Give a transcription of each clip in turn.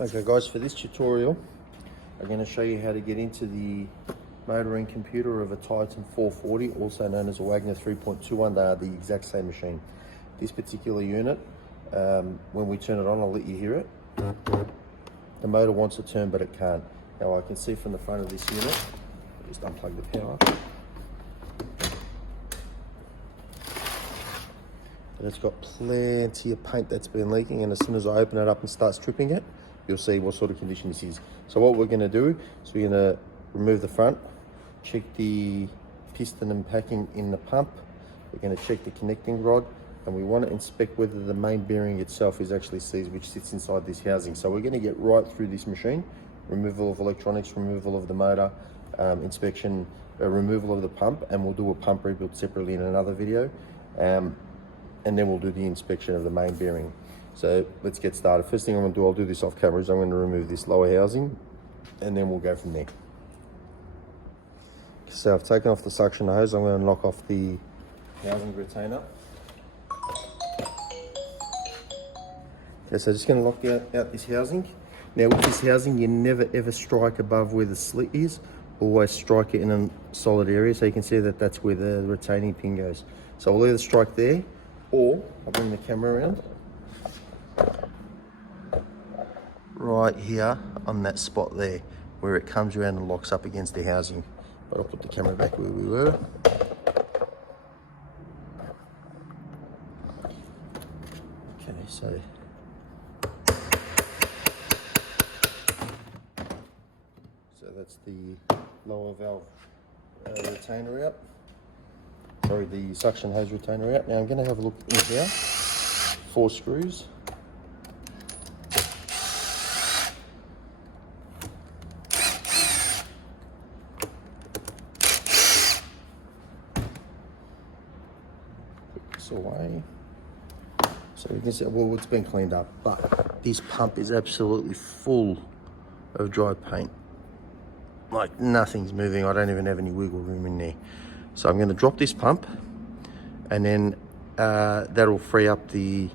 Okay guys, for this tutorial I'm going to show you how to get into the motoring computer of a Titan 440, also known as a Wagner 3.21. They are the exact same machine. This particular unit, when we turn it on, I'll let you hear it. The motor wants to turn but it can't. Now I can see from the front of this unit, I'll just unplug the power, that it's got plenty of paint that's been leaking, and as soon as I open it up and start stripping it, you'll see what sort of condition this is. So what we're going to do is we're going to remove the front, check the piston and packing in the pump, we're going to check the connecting rod, and we want to inspect whether the main bearing itself is actually seized, which sits inside this housing. So we're going to get right through this machine, removal of electronics, removal of the motor, inspection, removal of the pump, and we'll do a pump rebuild separately in another video, and then we'll do the inspection of the main bearing. So let's get started. First thing I'm going to do, I'll do this off camera, is I'm going to remove this lower housing, and then we'll go from there. So I've taken off the suction hose. I'm going to knock off the housing retainer. Okay, so just going to knock out this housing. Now with this housing, you never ever strike above where the slit is. Always strike it in a solid area, so you can see that that's where the retaining pin goes. So I'll either strike there, or I'll bring the camera around. Right here on that spot there, where it comes around and locks up against the housing. But I'll put the camera back where we were. Okay, so that's the lower valve retainer out. Sorry, the suction hose retainer out. Now I'm going to have a look in here. 4 screws. Put this away. So you can see, well, it's been cleaned up, but this pump is absolutely full of dry paint. Like nothing's moving. I don't even have any wiggle room in there. So I'm going to drop this pump, and then that'll free up the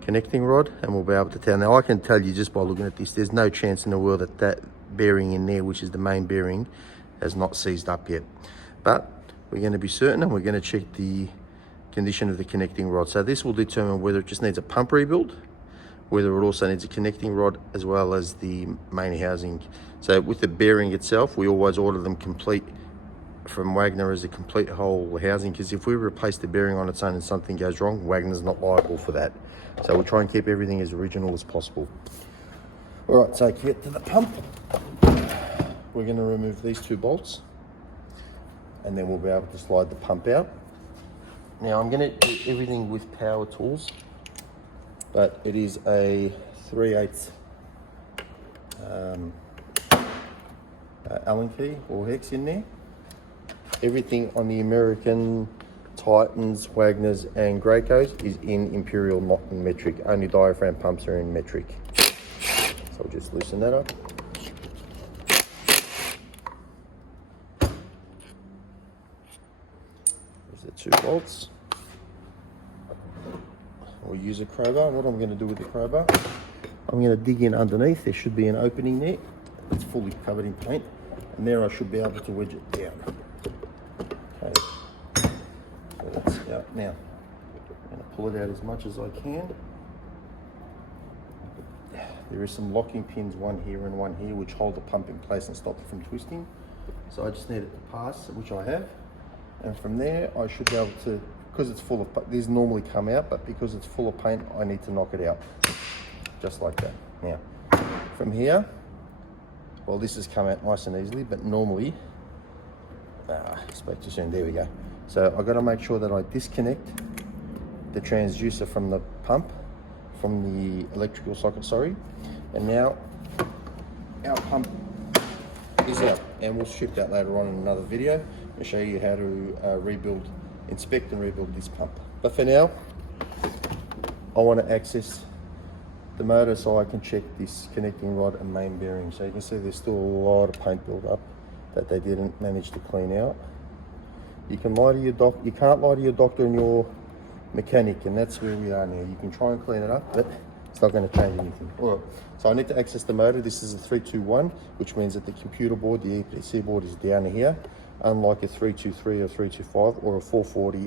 connecting rod, and we'll be able to tell. Now I can tell you just by looking at this, there's no chance in the world that that bearing in there, which is the main bearing, has not seized up yet. But we're going to be certain, and we're going to check the condition of the connecting rod. So this will determine whether it just needs a pump rebuild, whether it also needs a connecting rod, as well as the main housing. So with the bearing itself, we always order them complete from Wagner as a complete whole housing, because if we replace the bearing on its own and something goes wrong, Wagner's not liable for that. So we'll try and keep everything as original as possible. All right, so get to the pump. We're going to remove these 2 bolts, and then we'll be able to slide the pump out. Now I'm going to do everything with power tools, but it is a 3/8 Allen key or hex in there. Everything on the American Titans, Wagners and Gracos is in imperial, not in metric. Only diaphragm pumps are in metric. So I'll just loosen that up. There's the 2 bolts. We'll use a crowbar. What I'm going to do with the crowbar, I'm going to dig in underneath. There should be an opening there. It's fully covered in paint, and there I should be able to wedge it down. Okay, so that's out now. I'm going to pull it out as much as I can. There is some locking pins, one here and one here, which hold the pump in place and stop it from twisting. So I just need it to pass, which I have. And from there, I should be able to, because it's full of, these normally come out, but because it's full of paint, I need to knock it out. Just like that. Now, from here, well, this has come out nice and easily, but normally, spoke too soon, there we go. So I've got to make sure that I disconnect the transducer from the pump, from the electrical socket, sorry. And now our pump is out, and we'll ship that later on in another video. I'll show you how to inspect and rebuild this pump. But for now, I want to access the motor so I can check this connecting rod and main bearing. So you can see there's still a lot of paint build up that they didn't manage to clean out. You can lie to your doctor. You can't lie to your doctor and your mechanic, and that's where we are now. You can try and clean it up, but It's not going to change anything. All right. So I need to access the motor. This is a 321, which means that the computer board, the EPC board, is down here, unlike a 323 or 325 or a 440,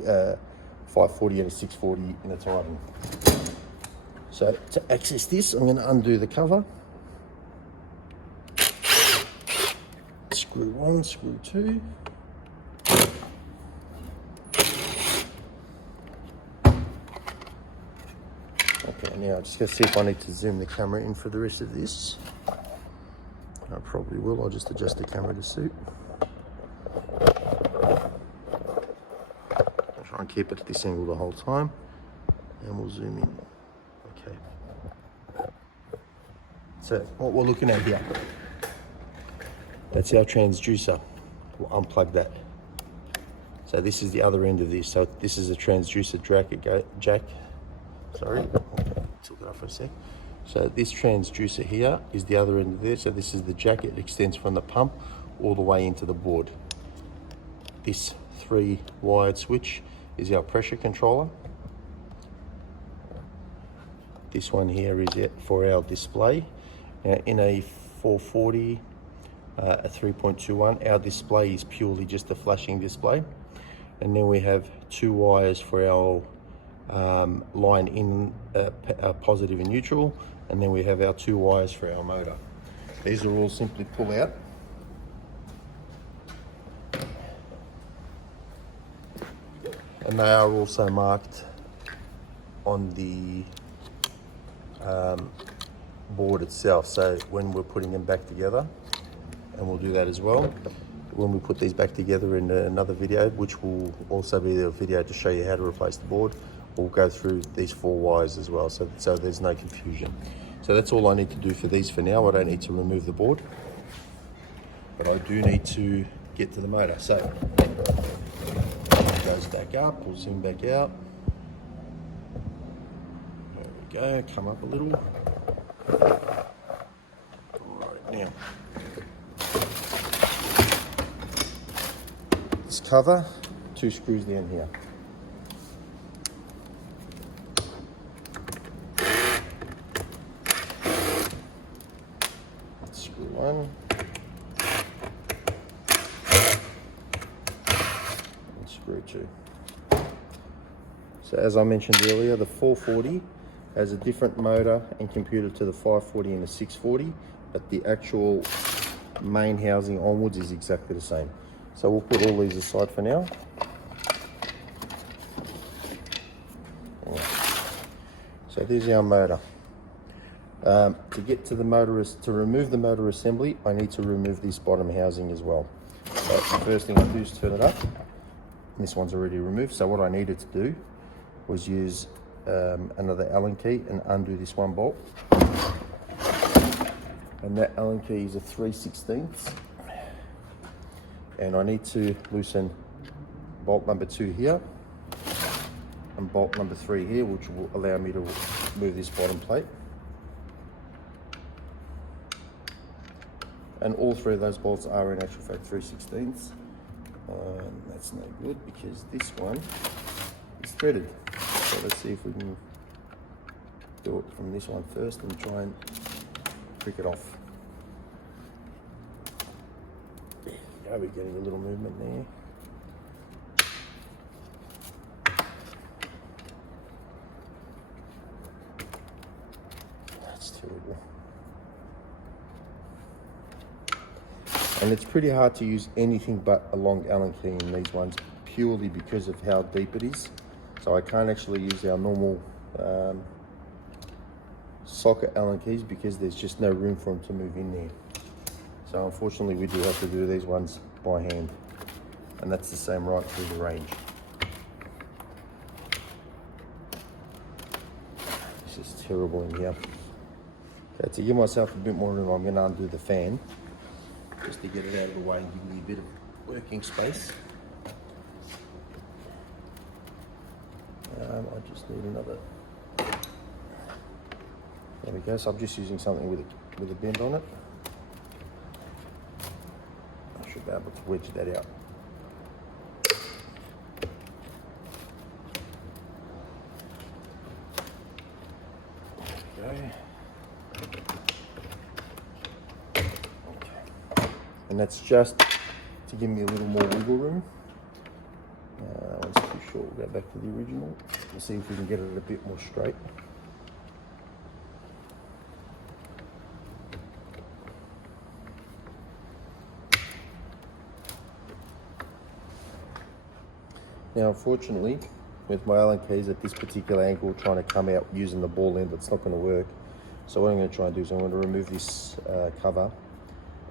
540 and a 640 in a Titan. So to access this, I'm going to undo the cover. Screw 1, screw 2. Okay, now I'm just going to see if I need to zoom the camera in for the rest of this. I probably will. I'll just adjust the camera to suit. I'll try and keep it at this angle the whole time, and we'll zoom in. Okay. So what we're looking at here, that's our transducer. We'll unplug that. So this is the other end of this. So this is a transducer jack. Sorry, took it off for a sec. So this transducer here is the other end of this. So this is the jack. It extends from the pump all the way into the board. This 3-wired switch is our pressure controller. This one here is it for our display. Now in a 440, a 3.21, our display is purely just a flashing display. And then we have 2 wires for our line in positive and neutral, and then we have our 2 wires for our motor. These are all simply pull out. And they are also marked on the board itself, so when we're putting them back together, and we'll do that as well when we put these back together in another video, which will also be the video to show you how to replace the board. We'll go through these 4 wires as well, so there's no confusion. So that's all I need to do for these for now. I don't need to remove the board, but I do need to get to the motor. So it goes back up, we'll zoom back out. There we go, come up a little. All right, now. This cover, 2 screws down here. Screw 1. And screw 2. So as I mentioned earlier, the 440 has a different motor and computer to the 540 and the 640, but the actual main housing onwards is exactly the same. So we'll put all these aside for now. So there's our motor. To get to the motor, to remove the motor assembly, I need to remove this bottom housing as well. So the first thing I do is turn it up. This one's already removed. So what I needed to do was use another Allen key and undo this one bolt. And that Allen key is a 3/16. And I need to loosen bolt number 2 here and bolt number 3 here, which will allow me to move this bottom plate. And all 3 of those bolts are in actual fact 3/16. That's no good because this one is threaded. So let's see if we can do it from this one first and try and prick it off. There we go, we're getting a little movement there. That's terrible. And it's pretty hard to use anything but a long Allen key in these ones, purely because of how deep it is. So I can't actually use our normal socket Allen keys because there's just no room for them to move in there. So unfortunately we do have to do these ones by hand, and that's the same right through the range. This is terrible in here. Okay, to give myself a bit more room, I'm going to undo the fan just to get it out of the way and give me a bit of working space. I just need another. There we go. So I'm just using something with a bend on it. I should be able to wedge that out. There we Okay. And that's just to give me a little more wiggle room. That one's too short. We'll go back to the original and see if we can get it a bit more straight. Now, unfortunately, with my Allen keys at this particular angle, trying to come out using the ball end, it's not going to work. So what I'm going to try and do is I'm going to remove this cover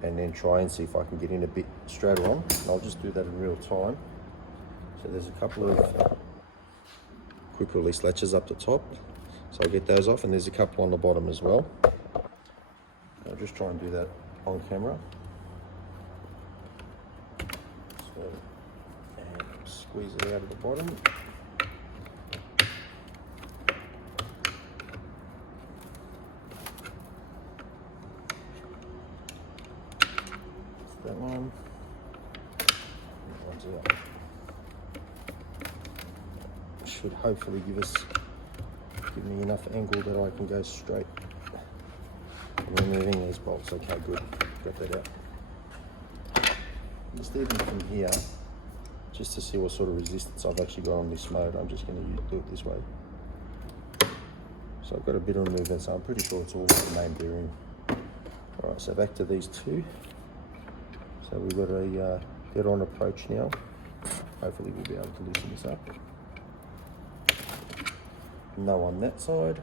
and then try and see if I can get in a bit straighter on. And I'll just do that in real time. So there's a couple of quick release latches up the top. So I'll get those off, and there's a couple on the bottom as well. I'll just try and do that on camera. So, and squeeze it out of the bottom. That's that one. That one's out. Should hopefully give me enough angle that I can go straight. I'm removing these bolts. Okay, good. Got that out. Just even from here, just to see what sort of resistance I've actually got on this mode, I'm just going to do it this way. So I've got a bit of movement, so I'm pretty sure it's all the main bearing. Alright, so back to these two. So we've got a dead-on approach now. Hopefully we'll be able to loosen this up. No on that side.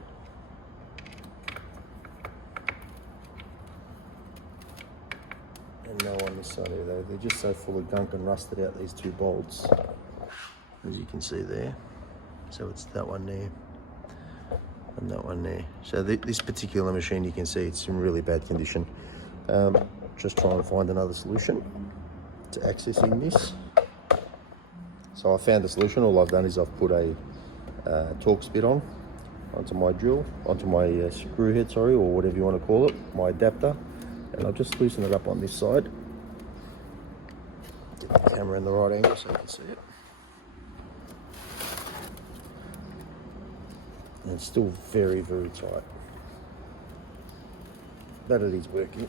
And no on this side either. They're just so full of gunk and rusted out, these two bolts, as you can see there. So it's that one there and that one there. So this particular machine, you can see it's in really bad condition. Just trying to find another solution to accessing this. So I found a solution. All I've done is I've put a Torx bit onto my drill, onto my screw head, sorry, or whatever you want to call it, my adapter, and I'll just loosen it up on this side. Get the camera in the right angle so you can see it. And it's still very, very tight, but it is working,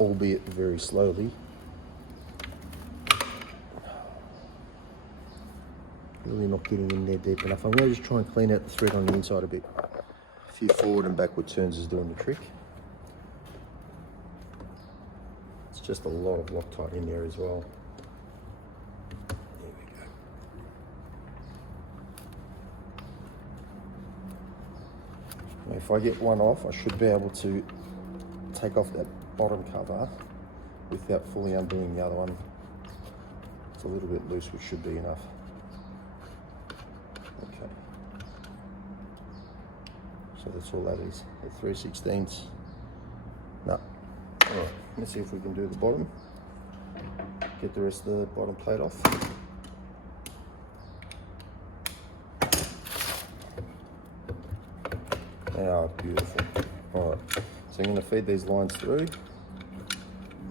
albeit very slowly. Really not getting in there deep enough. I'm going to just try and clean out the thread on the inside a bit. A few forward and backward turns is doing the trick. It's just a lot of Loctite in there as well. There we go. Now if I get one off, I should be able to take off that bottom cover without fully undoing the other one. It's a little bit loose, which should be enough. Okay, so that's all that is, the 3/16. No. Alright, let's see if we can do the bottom. Get the rest of the bottom plate off. Ah, beautiful. Alright, so I'm going to feed these lines through.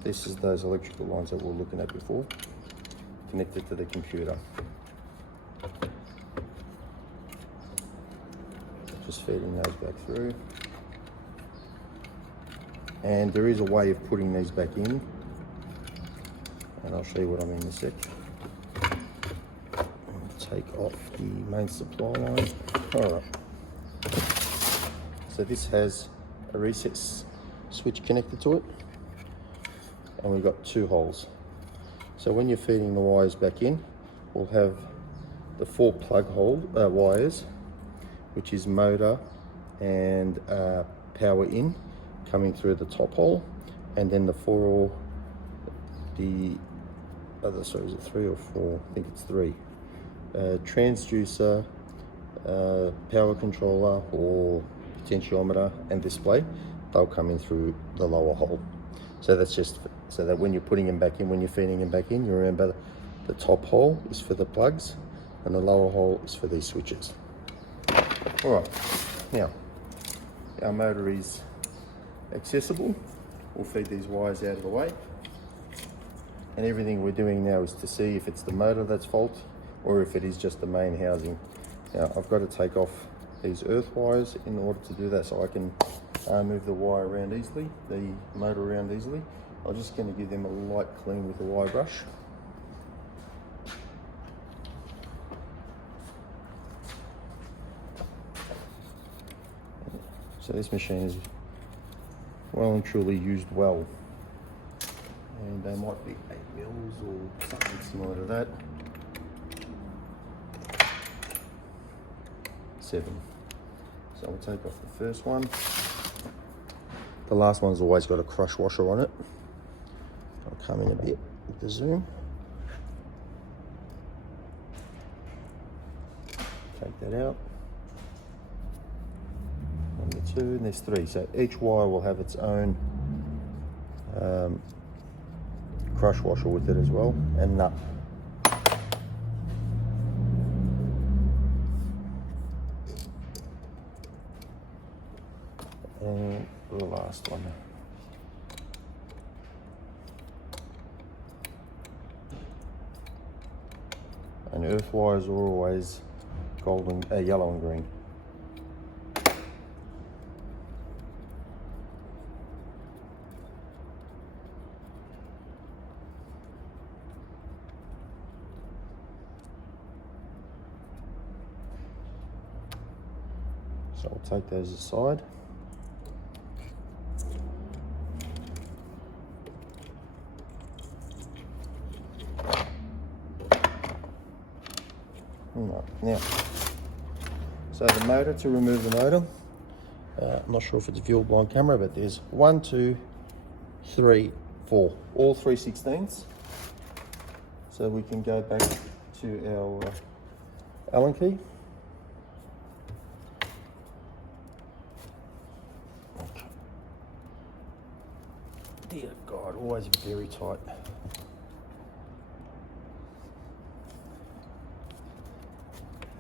This is those electrical lines that we were looking at before, connected to the computer. Just feeding those back through. And there is a way of putting these back in, and I'll show you what I mean in a sec. I'll take off the main supply line. Alright. So this has a reset switch connected to it, and we've got two holes. So when you're feeding the wires back in, we'll have the 4 plug hole wires, which is motor and power in, coming through the top hole, and then the sorry, is it 3 or 4? I think it's 3. Transducer, power controller or potentiometer and display, they'll come in through the lower hole. So that's just so that when you're putting them back in, when you're feeding them back in, you remember the top hole is for the plugs and the lower hole is for these switches. Alright, now our motor is accessible. We'll feed these wires out of the way, and everything we're doing now is to see if it's the motor that's fault or if it is just the main housing. Now I've got to take off these earth wires in order to do that, so I can move the wire around easily, the motor around easily. I'm just going to give them a light clean with a wire brush. So this machine is well and truly used well, and they might be 8 mils or something similar to that. 7. So we'll take off the first one. The last one's always got a crush washer on it. I'll come in a bit with the zoom. Take that out. Number 2, and there's 3. So each wire will have its own crush washer with it as well, and nut. And the last one. And earth wires are always golden, yellow and green. So I'll take those aside. Now, so the motor, to remove the motor, I'm not sure if it's viewable on camera, but there's 1, 2, 3, 4, all 3/16. So we can go back to our Allen key. Okay. Dear God, always very tight.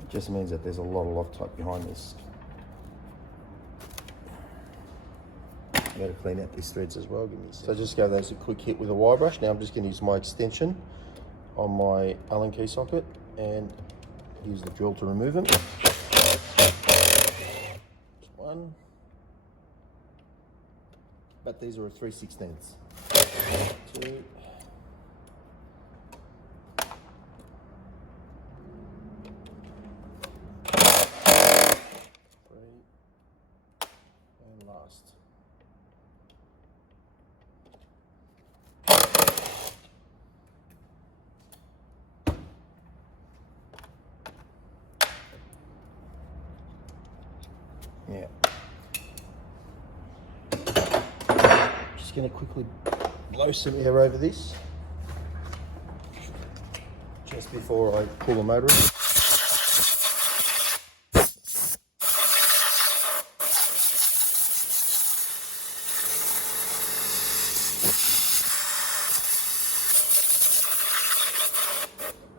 Just means that there's a lot of Loctite behind this. I'm going to clean out these threads as well. Give me a second. So just give those a quick hit with a wire brush. Now I'm just going to use my extension on my Allen key socket and use the drill to remove them. Just 1. But these are a 3/16. 2. 3. And last. Yeah. Just going to quickly blow some air over this just before I pull the motor in.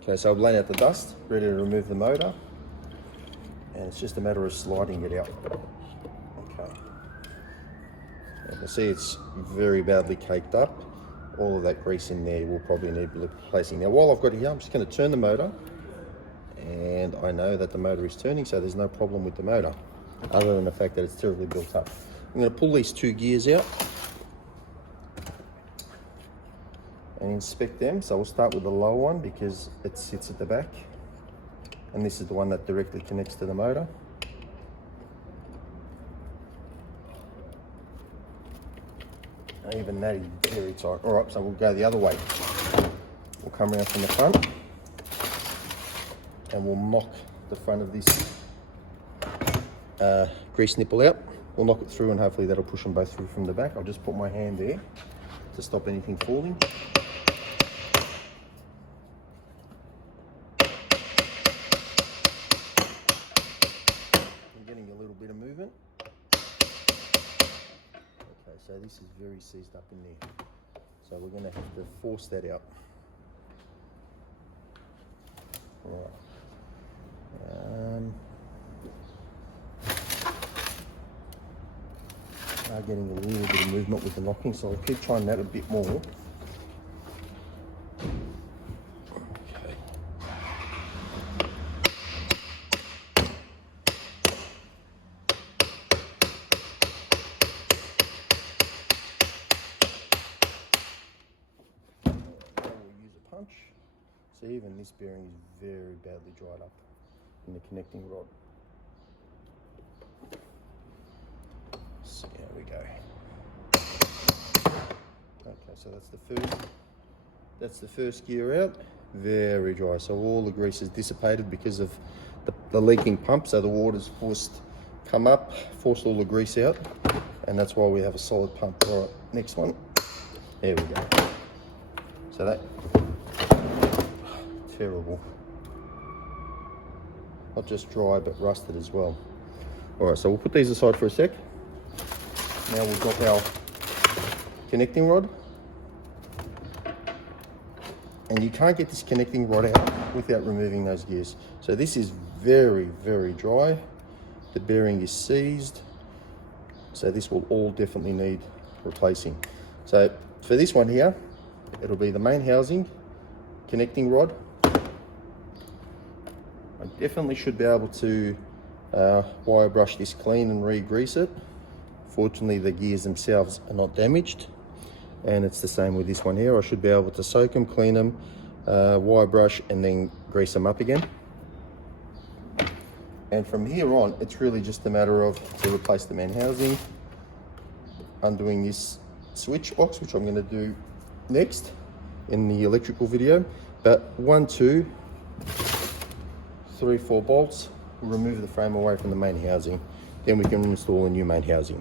Okay, so I've blown out the dust, ready to remove the motor, and it's just a matter of sliding it out. Okay. You can see it's very badly caked up. All of that grease in there will probably need replacing. Now while I've got it here, I'm just going to turn the motor, and I know that the motor is turning, so there's no problem with the motor, other than the fact that it's terribly built up. I'm going to pull these 2 gears out and inspect them. So we'll start with the lower one because it sits at the back, and this is the one that directly connects to the motor. Even that is very tight. All right, so we'll go the other way. We'll come around from the front and we'll knock the front of this grease nipple out. We'll knock it through, and hopefully that'll push them both through from the back. I'll just put my hand there to stop anything falling. I'm getting a little bit of movement. Okay, so this is very seized up in there. So we're going to have to force that out. All right. Now getting a little bit of movement with the knocking, so I'll keep trying that a bit more. Okay. So even this bearing is very badly dried up in the connecting rod. So here we go. Okay, so that's the first gear out. Very dry. So all the grease is dissipated because of the leaking pump. So the water's forced come up, forced all the grease out, and that's why we have a solid pump. All right, next one. There we go. So that terrible. Not just dry, but rusted as well. All right, so we'll put these aside for a sec. Now we'll drop our connecting rod. And you can't get this connecting rod out without removing those gears. So this is very, very dry. The bearing is seized. So this will all definitely need replacing. So for this one here, it'll be the main housing, connecting rod. I definitely should be able to wire brush this clean and re-grease it. Fortunately, the gears themselves are not damaged. And it's the same with this one here. I should be able to soak them, clean them, wire brush, and then grease them up again. And from here on, it's really just a matter of to replace the main housing, undoing this switch box, which I'm going to do next in the electrical video. But 1, 2, 3, 4 bolts will remove the frame away from the main housing. Then we can install a new main housing.